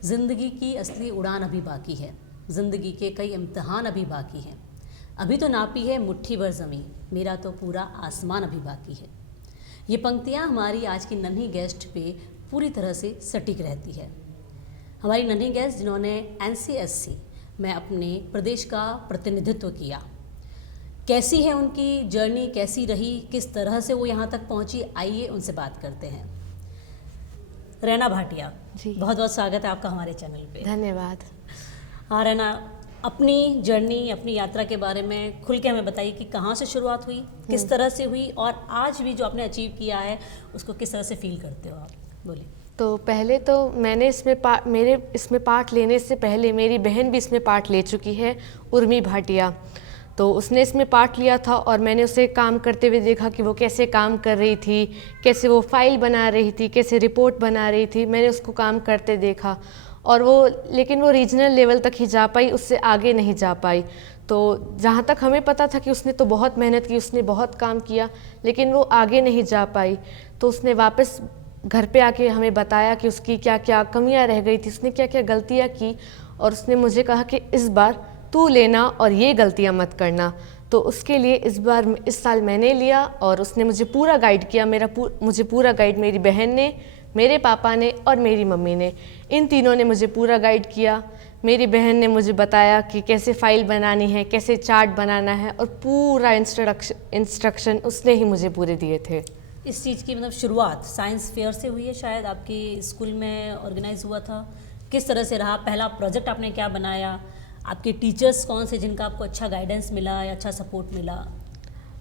ज़िंदगी की असली उड़ान अभी बाकी है, ज़िंदगी के कई इम्तिहान अभी बाकी हैं। अभी तो नापी है मुट्ठी भर ज़मीं, मेरा तो पूरा आसमान अभी बाकी है। ये पंक्तियाँ हमारी आज की नन्ही गेस्ट पे पूरी तरह से सटीक रहती है। हमारी नन्ही गेस्ट जिन्होंने NCSC में अपने प्रदेश का प्रतिनिधित्व किया, कैसी है उनकी जर्नी, कैसी रही, किस तरह से वो यहाँ तक पहुँची, आइए उनसे बात करते हैं। रैना भाटिया जी, बहुत बहुत स्वागत है आपका हमारे चैनल पे। धन्यवाद। हाँ रैना, अपनी जर्नी, अपनी यात्रा के बारे में खुल के हमें बताइए कि कहाँ से शुरुआत हुई, किस तरह से हुई और आज भी जो आपने अचीव किया है उसको किस तरह से फील करते हो आप, बोलिए। तो पहले तो मैंने मेरे इसमें पार्ट लेने से पहले मेरी बहन भी इसमें पार्ट ले चुकी है, उर्मी भाटिया। तो उसने इसमें पार्ट लिया था और मैंने उसे काम करते हुए देखा कि वो कैसे काम कर रही थी, कैसे वो फाइल बना रही थी, कैसे रिपोर्ट बना रही थी। मैंने उसको काम करते देखा और लेकिन वो रीजनल लेवल तक ही जा पाई, उससे आगे नहीं जा पाई। तो जहाँ तक हमें पता था कि उसने तो बहुत मेहनत की, उसने बहुत काम किया, लेकिन वो आगे नहीं जा पाई। तो उसने वापस घर पे आके हमें बताया कि उसकी क्या क्या कमियां रह गई थी, उसने क्या क्या गलतियां की, और उसने मुझे कहा कि इस बार तू लेना और ये गलतियां मत करना। तो उसके लिए इस साल मैंने लिया और उसने मुझे पूरा गाइड किया। मुझे पूरा गाइड मेरी बहन ने, मेरे पापा ने और मेरी मम्मी ने, इन तीनों ने मुझे पूरा गाइड किया। मेरी बहन ने मुझे बताया कि कैसे फाइल बनानी है, कैसे चार्ट बनाना है, और पूरा इंस्ट्रक्शन उसने ही मुझे पूरे दिए थे। इस चीज़ की मतलब शुरुआत साइंस फेयर से हुई है, शायद आपके स्कूल में ऑर्गेनाइज हुआ था। किस तरह से रहा, पहला प्रोजेक्ट आपने क्या बनाया, आपके टीचर्स कौन से जिनका आपको अच्छा गाइडेंस मिला या अच्छा सपोर्ट मिला?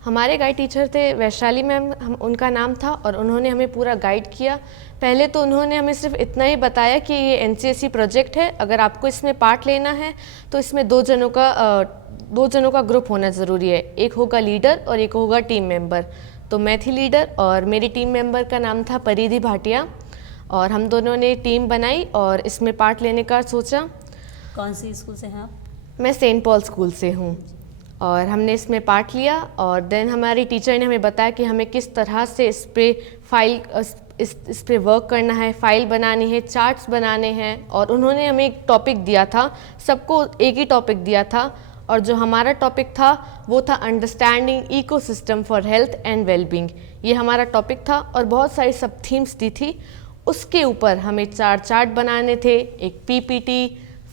हमारे गाइड टीचर थे वैशाली मैम, उनका नाम था, और उन्होंने हमें पूरा गाइड किया। पहले तो उन्होंने हमें सिर्फ इतना ही बताया कि ये NCSC प्रोजेक्ट है, अगर आपको इसमें पार्ट लेना है तो इसमें दो जनों का ग्रुप होना ज़रूरी है, एक होगा लीडर और एक होगा टीम मेंबर। तो मैं थी लीडर और मेरी टीम मेंबर का नाम था परिधि भाटिया, और हम दोनों ने टीम बनाई और इसमें पार्ट लेने का सोचा। कौन सी स्कूल से हैं आप? मैं सेंट पॉल स्कूल से हूँ, और हमने इसमें पार्ट लिया। और देन हमारी टीचर ने हमें बताया कि हमें किस तरह से इस पे वर्क करना है, फाइल बनानी है, चार्ट्स बनाने हैं। और उन्होंने हमें एक टॉपिक दिया था, सबको एक ही टॉपिक दिया था, और जो हमारा टॉपिक था वो था understanding ecosystem for health and wellbeing. ये हमारा टॉपिक था, और बहुत सारी सब थीम्स दी थी। उसके ऊपर हमें 4 चार्ट बनाने थे, एक PPT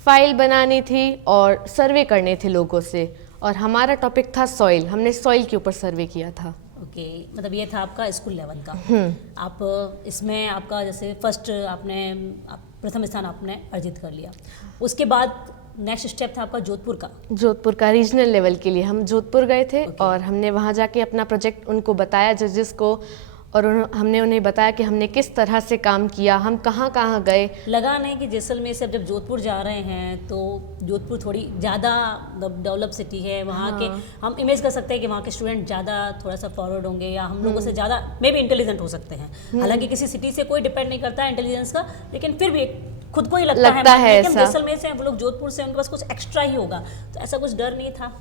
फाइल बनानी थी और सर्वे करने थे लोगों से। और हमारा टॉपिक था सॉइल, हमने सॉइल के ऊपर सर्वे किया था। ओके, मतलब ये था आपका स्कूल लेवल का। आप इसमें आपका जैसे प्रथम स्थान आपने अर्जित कर लिया। उसके बाद नेक्स्ट स्टेप था आपका जोधपुर का रीजनल लेवल के लिए हम जोधपुर गए थे। और हमने वहाँ जाके अपना प्रोजेक्ट उनको बताया, जजेस को, और हमने उन्हें बताया कि हमने किस तरह से काम किया, हम कहाँ कहाँ गए। लगा नहीं कि जैसलमेर से जब जोधपुर जा रहे हैं तो जोधपुर थोड़ी ज़्यादा डेवलप सिटी है, वहाँ के हम इमेज कर सकते हैं कि वहाँ के स्टूडेंट ज़्यादा थोड़ा सा फॉरवर्ड होंगे या हम लोगों से ज़्यादा मे बी इंटेलिजेंट हो सकते हैं। हालांकि किसी सिटी से कोई डिपेंड नहीं करता है इंटेलिजेंस का, लेकिन फिर भी खुद को ही लगता है कि हम जैसलमेर से हैं, वो लोग जोधपुर से, उनके पास कुछ एक्स्ट्रा ही होगा। तो ऐसा कुछ डर नहीं था?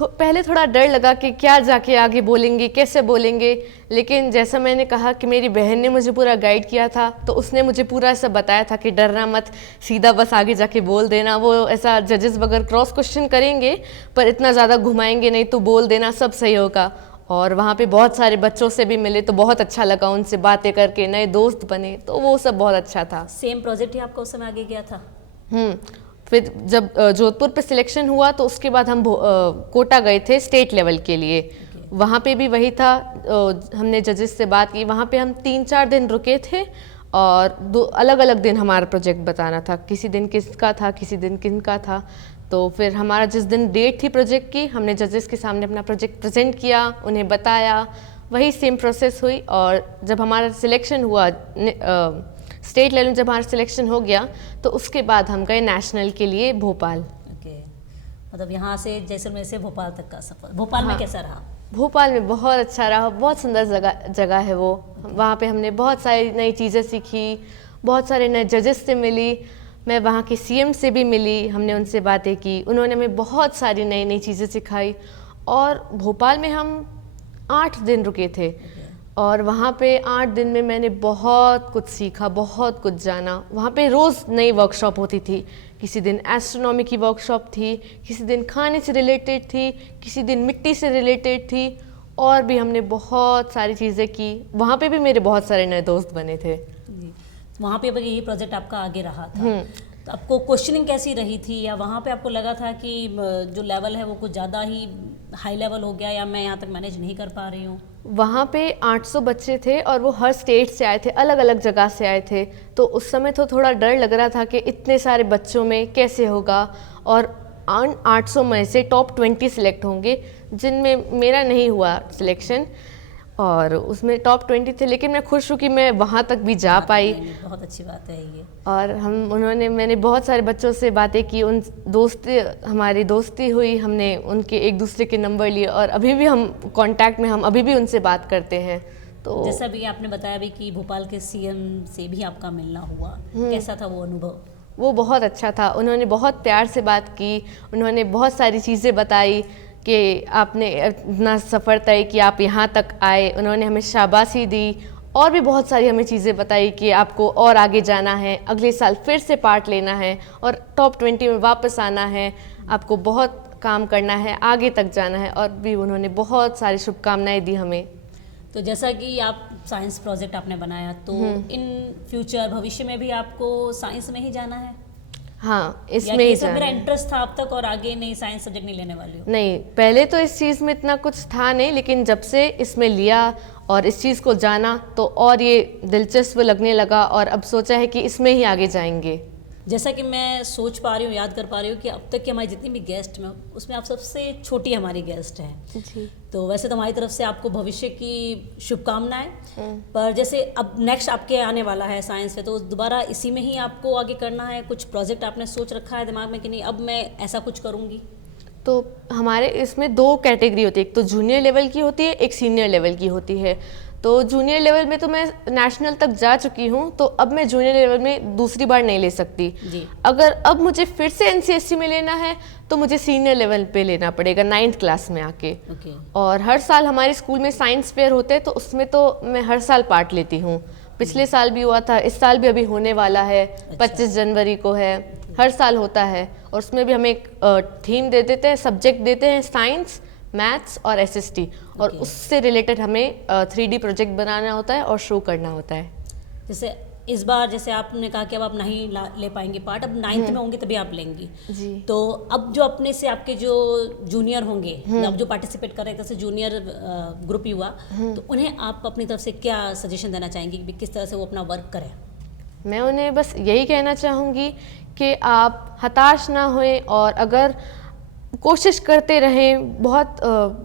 पहले थोड़ा डर लगा कि क्या जाके आगे बोलेंगे, कैसे बोलेंगे। लेकिन जैसा मैंने कहा कि मेरी बहन ने मुझे पूरा गाइड किया था, तो उसने मुझे पूरा ऐसा बताया था कि डरना मत, सीधा बस आगे जाके बोल देना। वो ऐसा जजेस वगैरह क्रॉस क्वेश्चन करेंगे पर इतना ज़्यादा घुमाएंगे नहीं, तो बोल देना, सब सही होगा। और वहाँ पे बहुत सारे बच्चों से भी मिले, तो बहुत अच्छा लगा, उनसे बातें करके नए दोस्त बने, तो वो सब बहुत अच्छा था। सेम प्रोजेक्ट ही आपका उस समय आगे गया था? फिर जब जोधपुर पे सिलेक्शन हुआ तो उसके बाद हम कोटा गए थे स्टेट लेवल के लिए। वहाँ पे भी वही था, हमने जजेस से बात की। वहाँ पे हम 3-4 दिन रुके थे और 2 अलग अलग दिन हमारा प्रोजेक्ट बताना था, किसी दिन किसका था, किसी दिन किनका था। तो फिर हमारा जिस दिन डेट थी प्रोजेक्ट की, हमने जजेस के सामने अपना प्रोजेक्ट प्रेजेंट किया, उन्हें बताया। वही सेम प्रोसेस हुई। और जब हमारा सिलेक्शन हुआ, स्टेट लेवल जब हमारा सिलेक्शन हो गया, तो उसके बाद हम गए नेशनल के लिए भोपाल। ओके, मतलब यहाँ से जैसलमेर से भोपाल तक का सफ़र, भोपाल में कैसा रहा? भोपाल में बहुत अच्छा रहा, बहुत सुंदर जगह है वो। वहाँ पे हमने बहुत सारी नई चीज़ें सीखी, बहुत सारे नए जजेस से मिली। मैं वहाँ के CM से भी मिली, हमने उनसे बातें की, उन्होंने हमें बहुत सारी नई नई चीज़ें सिखाई। और भोपाल में हम 8 दिन रुके थे। और वहाँ पे 8 दिन में मैंने बहुत कुछ सीखा, बहुत कुछ जाना। वहाँ पे रोज़ नई वर्कशॉप होती थी। किसी दिन एस्ट्रोनॉमी की वर्कशॉप थी, किसी दिन खाने से रिलेटेड थी, किसी दिन मिट्टी से रिलेटेड थी, और भी हमने बहुत सारी चीज़ें की। वहाँ पे भी मेरे बहुत सारे नए दोस्त बने थे। जी, वहाँ पे ये प्रोजेक्ट आपका आगे रहा था, तो आपको क्वेश्चनिंग कैसी रही थी, या वहाँ पे आपको लगा था कि जो लेवल है वो कुछ ज़्यादा ही हाई लेवल हो गया, या मैं यहाँ तक मैनेज नहीं कर पा रही हूँ? वहाँ पे 800 बच्चे थे और वो हर स्टेट से आए थे, अलग अलग जगह से आए थे। तो उस समय तो थोड़ा डर लग रहा था कि इतने सारे बच्चों में कैसे होगा, और 800 में से टॉप 20 सिलेक्ट होंगे, जिनमें मेरा नहीं हुआ सिलेक्शन, और उसमें टॉप 20 थे। लेकिन मैं खुश हूँ कि मैं वहाँ तक भी जा पाई। बहुत अच्छी बात है ये। और मैंने बहुत सारे बच्चों से बातें की, हमारी दोस्ती हुई, हमने उनके एक दूसरे के नंबर लिए, और अभी भी हम कांटेक्ट में, हम अभी भी उनसे बात करते हैं। तो जैसा भी आपने बताया भी कि भोपाल के सीएम से भी आपका मिलना हुआ, कैसा था वो अनुभव? वो बहुत अच्छा था। उन्होंने बहुत प्यार से बात की, उन्होंने बहुत सारी चीज़ें बताई कि आपने इतना सफ़र तय कि आप यहाँ तक आए। उन्होंने हमें शाबाशी दी, और भी बहुत सारी हमें चीज़ें बताई कि आपको और आगे जाना है, अगले साल फिर से पार्ट लेना है, और टॉप 20 में वापस आना है, आपको बहुत काम करना है, आगे तक जाना है। और भी उन्होंने बहुत सारी शुभकामनाएं दी हमें। तो जैसा कि आप साइंस प्रोजेक्ट आपने बनाया, तो इन फ्यूचर भविष्य में भी आपको साइंस में ही जाना है? हाँ, या इसमें कि ही ये सब जाना मेरा है। इंटरेस्ट था अब तक और आगे नहीं साइंस सब्जेक्ट नहीं लेने वाली हूँ? नहीं, पहले तो इस चीज़ में इतना कुछ था नहीं, लेकिन जब से इसमें लिया और इस चीज़ को जाना, तो और ये दिलचस्प लगने लगा, और अब सोचा है कि इसमें ही आगे जाएंगे। जैसा कि मैं सोच पा रही हूँ, याद कर पा रही हूँ कि अब तक की हमारी जितनी भी गेस्ट में, उसमें आप सबसे छोटी हमारी गेस्ट हैं। जी। तो वैसे तो हमारी तरफ से आपको भविष्य की शुभकामनाएं, पर जैसे अब नेक्स्ट आपके आने वाला है साइंस में, तो दोबारा इसी में ही आपको आगे करना है? कुछ प्रोजेक्ट आपने सोच रखा है दिमाग में कि नहीं अब मैं ऐसा कुछ करूँगी? तो हमारे इसमें 2 कैटेगरी होती है, एक तो जूनियर लेवल की होती है, एक सीनियर लेवल की होती है। तो जूनियर लेवल में तो मैं नेशनल तक जा चुकी हूँ, तो अब मैं जूनियर लेवल में दूसरी बार नहीं ले सकती जी। अगर अब मुझे फिर से एनसीएससी में लेना है, तो मुझे सीनियर लेवल पे लेना पड़ेगा 9th क्लास में आके। ओके। और हर साल हमारे स्कूल में साइंस फेयर होते हैं, तो उसमें तो मैं हर साल पार्ट लेती हूँ। पिछले साल भी हुआ था, इस साल भी अभी होने वाला है। 25 जनवरी को है, हर साल होता है। और उसमें भी हमें एक थीम दे देते हैं, सब्जेक्ट देते हैं, साइंस, मैथ्स और एसएसटी, और उससे रिलेटेड हमें 3D प्रोजेक्ट बनाना होता है और शो करना होता है। जैसे इस बार जैसे आपने कहा कि अब आप नहीं ले पाएंगे पार्ट, अब 9th में होंगे तभी आप लेंगी। जी। तो अब जो अपने से आपके जो जूनियर होंगे, अब जो पार्टिसिपेट कर रहे थे, जूनियर ग्रुप युवा, तो उन्हें आप अपनी तरफ से क्या सजेशन देना चाहेंगे कि किस तरह से वो अपना वर्क करें? मैं उन्हें बस यही कहना चाहूँगी कि आप हताश ना होएं, और अगर कोशिश करते रहें,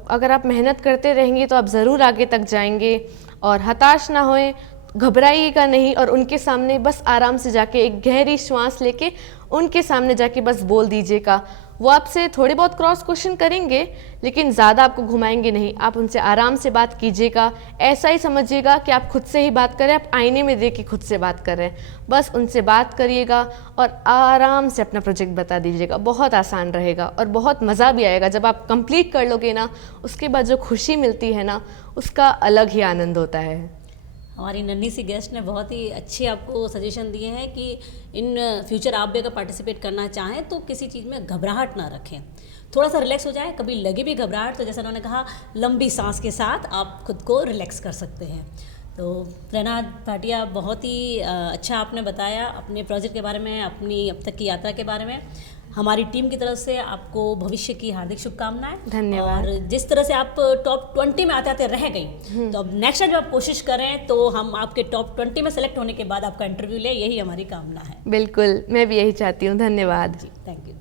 अगर आप मेहनत करते रहेंगे तो आप ज़रूर आगे तक जाएंगे। और हताश ना होएं, घबराइएगा नहीं, और उनके सामने बस आराम से जाके एक गहरी श्वास लेके उनके सामने जाके बस बोल दीजिएगा। वो आपसे थोड़े बहुत क्रॉस क्वेश्चन करेंगे, लेकिन ज़्यादा आपको घुमाएंगे नहीं। आप उनसे आराम से बात कीजिएगा, ऐसा ही समझिएगा कि आप खुद से ही बात करें, आप आईने में देख के खुद से बात कर रहे हैं। बस उनसे बात करिएगा और आराम से अपना प्रोजेक्ट बता दीजिएगा। बहुत आसान रहेगा और बहुत मज़ा भी आएगा। जब आप कंप्लीट कर लोगे ना, उसके बाद जो खुशी मिलती है ना, उसका अलग ही आनंद होता है। हमारी नन्ही सी गेस्ट ने बहुत ही अच्छे आपको सजेशन दिए हैं कि इन फ्यूचर आप भी अगर पार्टिसिपेट करना चाहें तो किसी चीज़ में घबराहट ना रखें, थोड़ा सा रिलैक्स हो जाए। कभी लगे भी घबराहट तो जैसा उन्होंने कहा, लंबी सांस के साथ आप खुद को रिलैक्स कर सकते हैं। तो प्रहनाद भाटिया, बहुत ही अच्छा आपने बताया अपने प्रोजेक्ट के बारे में, अपनी अब तक की यात्रा के बारे में। हमारी टीम की तरफ से आपको भविष्य की हार्दिक शुभकामनाएं। धन्यवाद। और जिस तरह से आप टॉप 20 में आते आते रह गई, तो अब नेक्स्ट टाइम जब आप कोशिश करें तो हम आपके टॉप 20 में सेलेक्ट होने के बाद आपका इंटरव्यू लें, यही हमारी कामना है। बिल्कुल, मैं भी यही चाहती हूँ। धन्यवाद। जी, थैंक यू।